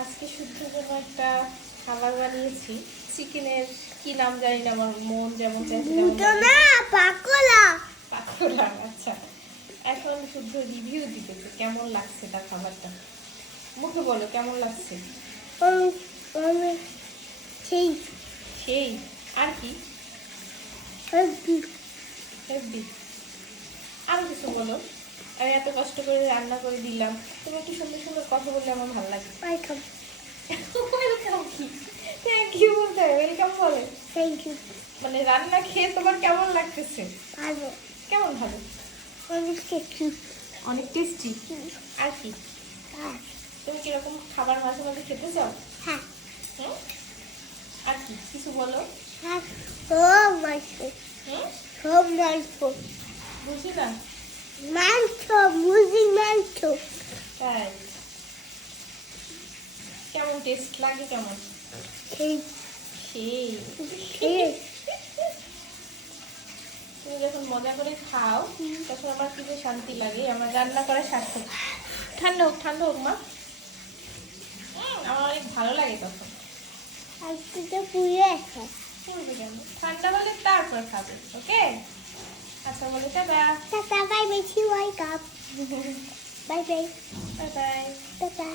আজকে শুদ্ধ জন্য একটা খাবার বানিয়েছি। চিকেনের কি নাম জানি না, আমার মন যেমন চাইছে পাকোড়া। পাকোড়া। আচ্ছা, এখন শুদ্ধ রিভিউ দিতেছে কেমন লাগছে তার খাবারটা। মুখে বলো কেমন লাগছে। সেই সেই আর কি হেব্বি। আরো কিছু বলো। আমি এত কষ্ট করে রান্না করে দিলাম, তুমি একটু সুন্দর সুন্দর কথা বললে আমার ভালো লাগে। ওয়েলকাম। ওয়েলকাম কি? থ্যাংক ইউ বলতে হয়, ওয়েলকাম বলে। Thank you. মানে রান্না খেয়ে তোমার কেমন লাগতেছে? ভালো। কেমন ভালো? অনেক টেস্টি। অনেক টেস্টি। আর কি? হ্যাঁ। তুমি কিরকম খাবার মাঝে মাঝে খেতে চাও? হ্যাঁ। হুম? আর কি কিছু বলো। হ্যাঁ, সব মাংস। হুম? সব মাংস। বুঝি না। মাংস, মুরগির মাংস। তাই কেমন টেস্ট লাগে কেমন? সেই সেই সেই তুমি যখন মজা করে খাও তখন আমার কি যে শান্তি লাগে, আমার রান্না করা সার্থক। ঠান্ডা হোক মা। আমার অনেক ভালো লাগে তখন। আজকে তো পুড়ে আছে। পুরবে কেন? ঠান্ডা হলে তারপর খাবে, ওকে? আচ্ছা বলে tata. Tata, bye bye, see ওয়াই কাপ। Bye bye. Bye bye. Tata.